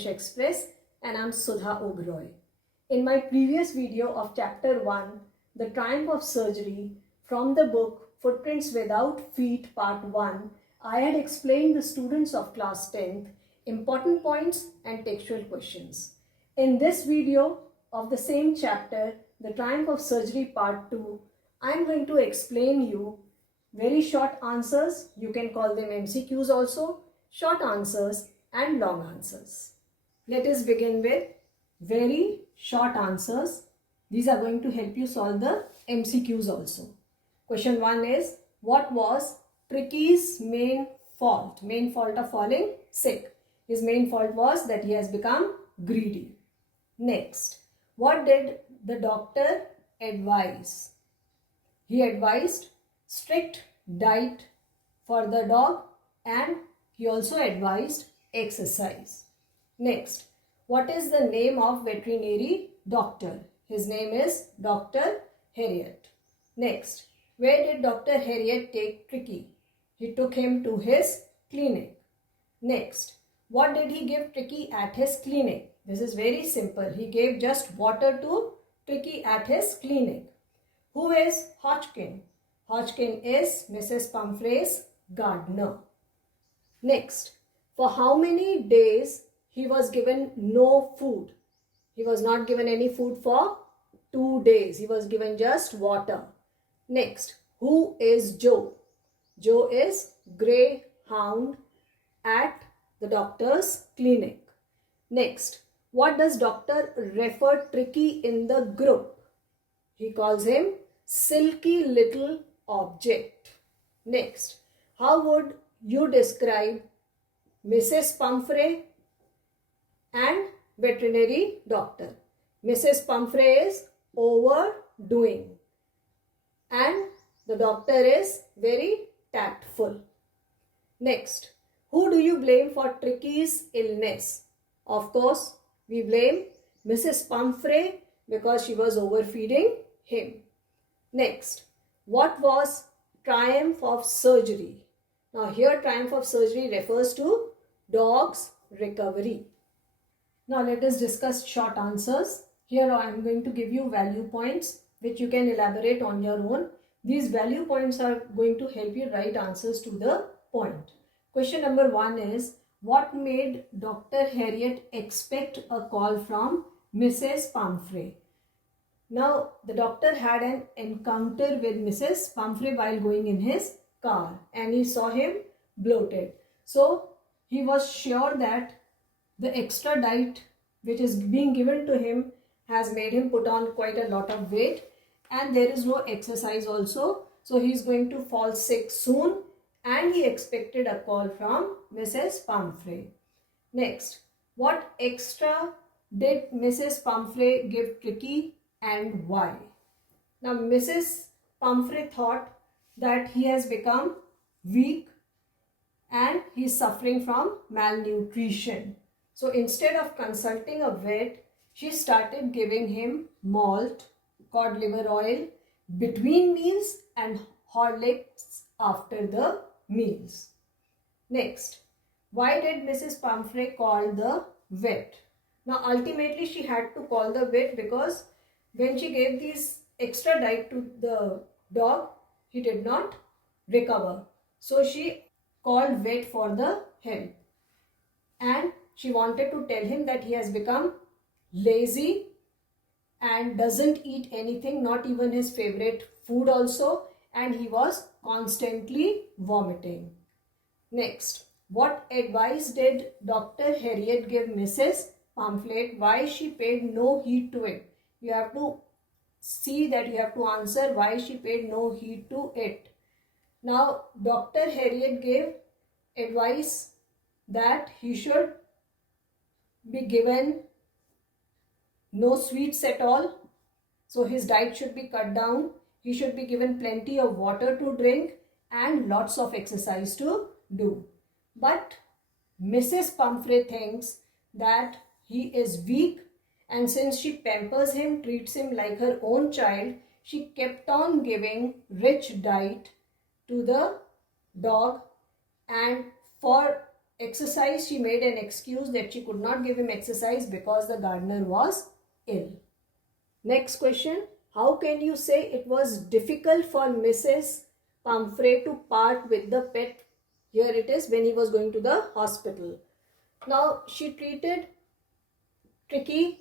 English Express, and I'm Sudha Oberoi. In my previous video of Chapter 1, The Triumph of Surgery, from the book Footprints Without Feet Part 1, I had explained the students of Class 10th important points and textual questions. In this video of the same chapter, The Triumph of Surgery Part 2, I am going to explain you very short answers, you can call them MCQs also, short answers and long answers. Let us begin with very short answers. These are going to help you solve the MCQs also. Question 1 is, what was Tricky's main fault? Main fault of falling sick. His main fault was that he has become greedy. Next, what did the doctor advise? He advised strict diet for the dog and he also advised exercise. Next, what is the name of veterinary doctor? His name is Dr. Harriet. Next, where did Dr. Harriet take Tricky? He took him to his clinic. Next, what did he give Tricky at his clinic? This is very simple. He gave just water to Tricky at his clinic. Who is Hodgkin? Hodgkin is Mrs. Pumphrey's gardener. Next, for how many days he was given no food? He was not given any food for 2 days. He was given just water. Next, who is Joe? Joe is greyhound at the doctor's clinic. Next, what does doctor refer Tricky in the group? He calls him silky little object. Next, how would you describe Mrs. Pumphrey and veterinary doctor? Mrs. Pumphrey is overdoing and the doctor is very tactful. Next, who do you blame for Tricky's illness? Of course, we blame Mrs. Pumphrey because she was overfeeding him. Next, what was triumph of surgery? Now here triumph of surgery refers to dog's recovery. Now let us discuss short answers. Here I am going to give you value points which you can elaborate on your own. These value points are going to help you write answers to the point. Question number 1 is, what made Dr. Harriet expect a call from Mrs. Pumphrey? Now, the doctor had an encounter with Mrs. Pumphrey while going in his car and he saw him bloated. So, he was sure that the extra diet which is being given to him has made him put on quite a lot of weight and there is no exercise also. So, he is going to fall sick soon and he expected a call from Mrs. Pumphrey. Next, what extra did Mrs. Pumphrey give Tricky and why? Now, Mrs. Pumphrey thought that he has become weak and he is suffering from malnutrition. So, instead of consulting a vet, she started giving him malt, cod liver oil between meals and Horlicks after the meals. Next, why did Mrs. Pumphrey call the vet? Now, ultimately, she had to call the vet because when she gave this extra diet to the dog, he did not recover. So, she called vet for the help. And she wanted to tell him that he has become lazy and doesn't eat anything, not even his favorite food also. And he was constantly vomiting. Next, what advice did Dr. Harriet give Mrs. Pumphrey? Why she paid no heed to it? You have to see that you have to answer why she paid no heed to it. Now, Dr. Harriet gave advice that he should be given no sweets at all. So, his diet should be cut down. He should be given plenty of water to drink and lots of exercise to do. But Mrs. Pumphrey thinks that he is weak and since she pampers him, treats him like her own child, she kept on giving rich diet to the dog and for exercise, she made an excuse that she could not give him exercise because the gardener was ill. Next question. How can you say it was difficult for Mrs. Pumphrey to part with the pet? Here it is, when he was going to the hospital. Now, she treated Tricky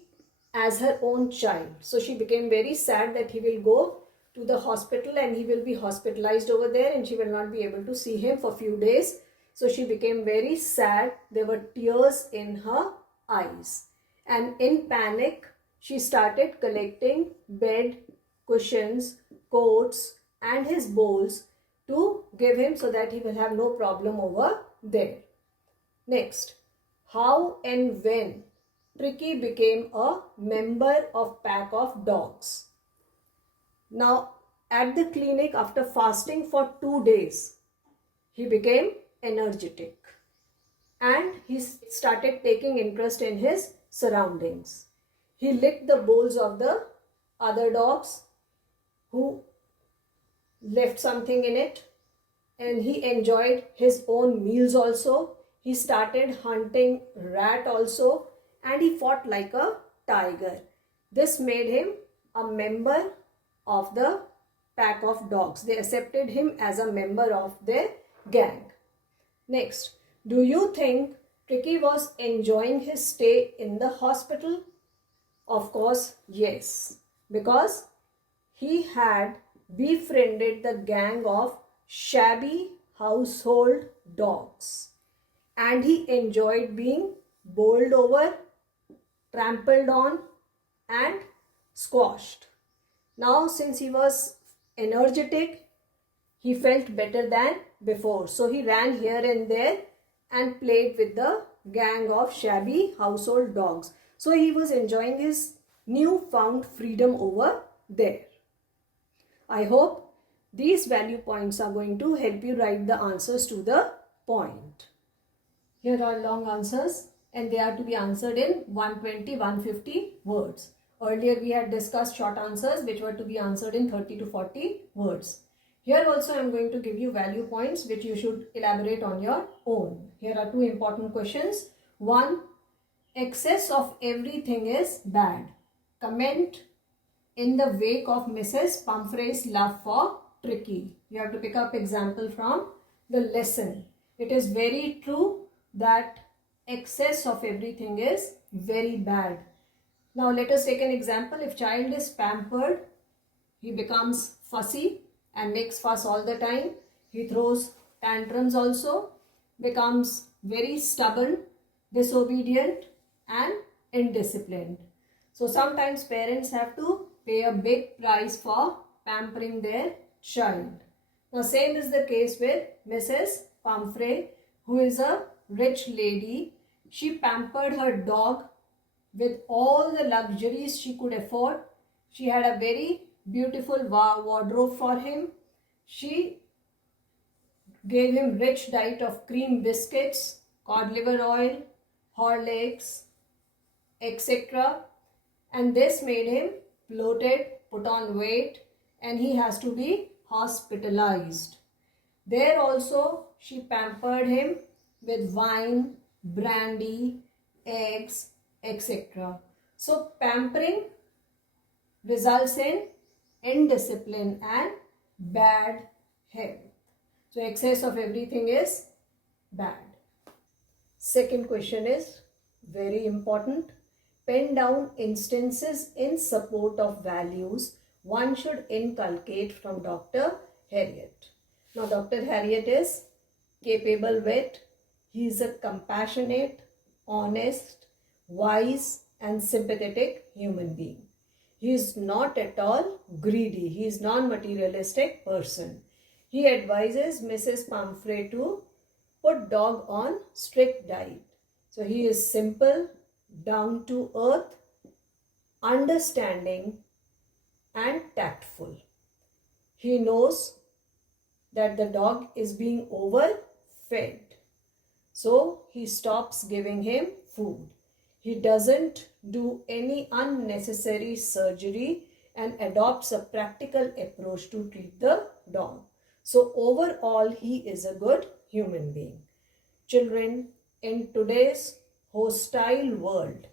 as her own child. So she became very sad that he will go to the hospital and he will be hospitalized over there and she will not be able to see him for few days. So she became very sad. There were tears in her eyes. And in panic, she started collecting bed, cushions, coats and his bowls to give him so that he will have no problem over there. Next, how and when Tricky became a member of pack of dogs. Now, at the clinic, after fasting for 2 days, he became energetic and he started taking interest in his surroundings. He licked the bowls of the other dogs who left something in it, and he enjoyed his own meals also. He started hunting rat also, and he fought like a tiger. This made him a member of the pack of dogs. They accepted him as a member of their gang. Next, do you think Tricky was enjoying his stay in the hospital? Of course, yes, because he had befriended the gang of shabby household dogs and he enjoyed being bowled over, trampled on and squashed. Now, since he was energetic, he felt better than before. So he ran here and there and played with the gang of shabby household dogs. So he was enjoying his newfound freedom over there. I hope these value points are going to help you write the answers to the point. Here are long answers and they are to be answered in 120-150 words. Earlier we had discussed short answers which were to be answered in 30 to 40 words. Here also I am going to give you value points which you should elaborate on your own. Here are two important questions. 1. Excess of everything is bad. Comment in the wake of Mrs. Pumphrey's love for Tricky. You have to pick up example from the lesson. It is very true that excess of everything is very bad. Now let us take an example. If child is pampered, he becomes fussy and makes fuss all the time. He throws tantrums also, becomes very stubborn, disobedient and indisciplined. So sometimes parents have to pay a big price for pampering their child. Now same is the case with Mrs. Pumphrey, who is a rich lady. She pampered her dog with all the luxuries she could afford. She had a very beautiful wardrobe for him. She gave him rich diet of cream biscuits, cod liver oil, Horlicks, etc. And this made him bloated, put on weight, and he has to be hospitalized. There also she pampered him with wine, brandy, eggs, etc. So pampering results in indiscipline and bad health. So excess of everything is bad. Second question is very important. Pen down instances in support of values one should inculcate from Dr. Harriet. Now Dr. Harriet is capable wit. He is a compassionate, honest, wise and sympathetic human being. He is not at all greedy. He is non-materialistic person. He advises Mrs. Pumphrey to put dog on strict diet. So he is simple, down to earth, understanding and tactful. He knows that the dog is being overfed. So he stops giving him food. He doesn't do any unnecessary surgery and adopts a practical approach to treat the dog. So overall, he is a good human being. Children, in today's hostile world.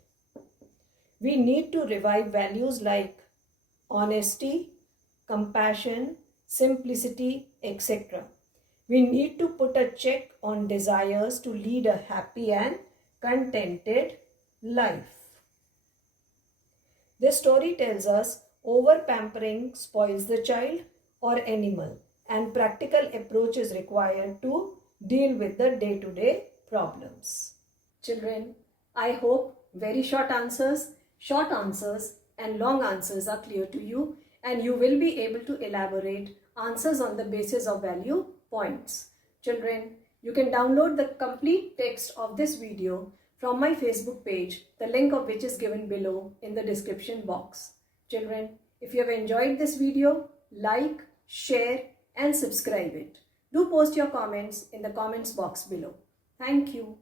We need to revive values like honesty, compassion, simplicity, etc. We need to put a check on desires to lead a happy and contented life. This story tells us over pampering spoils the child or animal, and practical approach is required to deal with the day-to-day problems. Children, I hope very short answers and long answers are clear to you, and you will be able to elaborate answers on the basis of value points. Children, you can download the complete text of this video from my Facebook page, the link of which is given below in the description box. Children, if you have enjoyed this video, like, share and subscribe it. Do post your comments in the comments box below. Thank you.